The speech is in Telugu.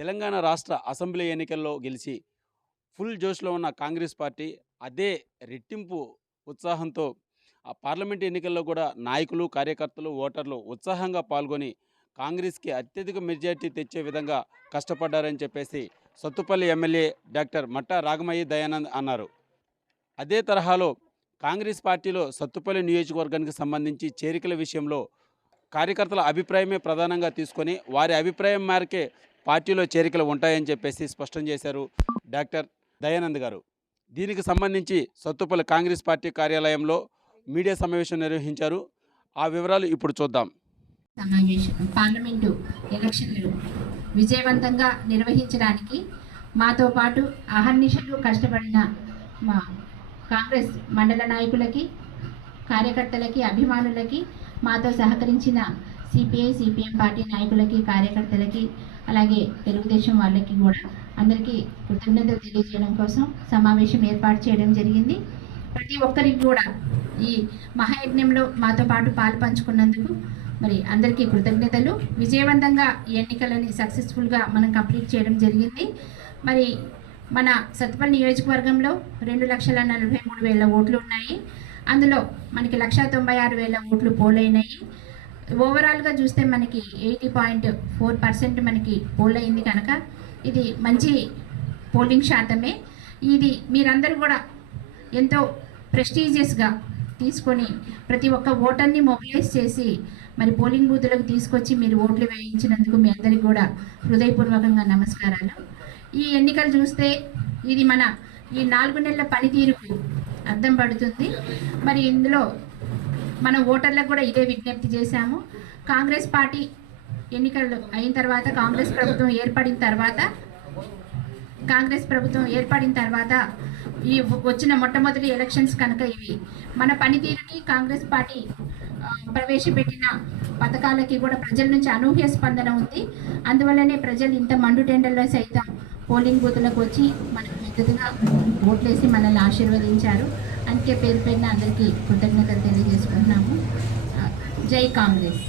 తెలంగాణ రాష్ట్ర అసెంబ్లీ ఎన్నికల్లో గెలిచి ఫుల్ జోష్లో ఉన్న కాంగ్రెస్ పార్టీ అదే రెట్టింపు ఉత్సాహంతో ఆ పార్లమెంట్ ఎన్నికల్లో కూడా నాయకులు కార్యకర్తలు ఓటర్లు ఉత్సాహంగా పాల్గొని కాంగ్రెస్కి అత్యధిక మెజార్టీ తెచ్చే విధంగా కష్టపడ్డారని చెప్పేసి సత్తుపల్లి ఎమ్మెల్యే డాక్టర్ మట్టా రాగమయ్య దయానంద్ అన్నారు. అదే తరహాలో కాంగ్రెస్ పార్టీలో సత్తుపల్లి నియోజకవర్గానికి సంబంధించి చేరికల విషయంలో కార్యకర్తల అభిప్రాయమే ప్రధానంగా తీసుకొని వారి అభిప్రాయం మేరకే పార్టీలో చేరికలు ఉంటాయని చెప్పేసి స్పష్టం చేశారు డాక్టర్ దయానంద్ గారు. దీనికి సంబంధించి సత్తుపల్లి కాంగ్రెస్ పార్టీ కార్యాలయంలో మీడియా సమావేశం నిర్వహించారు. ఆ వివరాలు ఇప్పుడు చూద్దాం. సమావేశం పార్లమెంటు ఎలక్షన్లు విజయవంతంగా నిర్వహించడానికి మాతో పాటు అహర్నిశలు కష్టపడిన మా కాంగ్రెస్ మండల నాయకులకి కార్యకర్తలకి అభిమానులకి మాతో సహకరించిన సిపిఐ సిపిఎం పార్టీ నాయకులకి కార్యకర్తలకి అలాగే తెలుగుదేశం వాళ్ళకి కూడా అందరికీ కృతజ్ఞతలు తెలియజేయడం కోసం సమావేశం ఏర్పాటు చేయడం జరిగింది. ప్రతి ఒక్కరికి కూడా ఈ మహాయజ్ఞంలో మాతో పాటు పాలు పంచుకున్నందుకు మరి అందరికీ కృతజ్ఞతలు. విజయవంతంగా ఈ ఎన్నికలని సక్సెస్ఫుల్గా మనం కంప్లీట్ చేయడం జరిగింది. మరి మన సత్పల్లి నియోజకవర్గంలో రెండు లక్షల నలభై మూడు వేల ఓట్లు ఉన్నాయి. అందులో మనకి లక్ష తొంభై ఆరు వేల ఓట్లు పోలైనాయి. ఓవరాల్గా చూస్తే మనకి ఎయిటీ పాయింట్ ఫోర్ పర్సెంట్ మనకి పోల్ అయింది కనుక ఇది మంచి పోలింగ్ శాతమే. ఇది మీరందరూ కూడా ఎంతో ప్రెస్టీజియస్గా తీసుకొని ప్రతి ఒక్క ఓటర్ని మొబిలైజ్ చేసి మరి పోలింగ్ బూతులకు తీసుకొచ్చి మీరు ఓట్లు వేయించినందుకు మీ అందరికీ కూడా హృదయపూర్వకంగా నమస్కారాలు. ఈ ఎన్నికలు చూస్తే ఇది మన ఈ నాలుగు నెలల పనితీరుకు అర్థం పడుతుంది. మరి ఇందులో మన ఓటర్లకు కూడా ఇదే విజ్ఞప్తి చేశాము. కాంగ్రెస్ పార్టీ ఎన్నికలు అయిన తర్వాత కాంగ్రెస్ ప్రభుత్వం ఏర్పడిన తర్వాత కాంగ్రెస్ ప్రభుత్వం ఏర్పడిన తర్వాత ఈ వచ్చిన మొట్టమొదటి ఎలక్షన్స్ కనుక ఇవి. మన పనితీరుకి కాంగ్రెస్ పార్టీ ప్రవేశపెట్టిన పథకాలకి కూడా ప్రజల నుంచి అనూహ్య స్పందన ఉంది. అందువల్లనే ప్రజలు ఇంత మండుటెండల్లో సైతం పోలింగ్ బూతులకు వచ్చి మనకు పెద్దగా ఓట్లేసి మనల్ని ఆశీర్వదించారు. అందుకే పేరు పేరున అందరికీ కృతజ్ఞతలు తెలియజేసుకుంటున్నాము ఆ, జై కాంగ్రెస్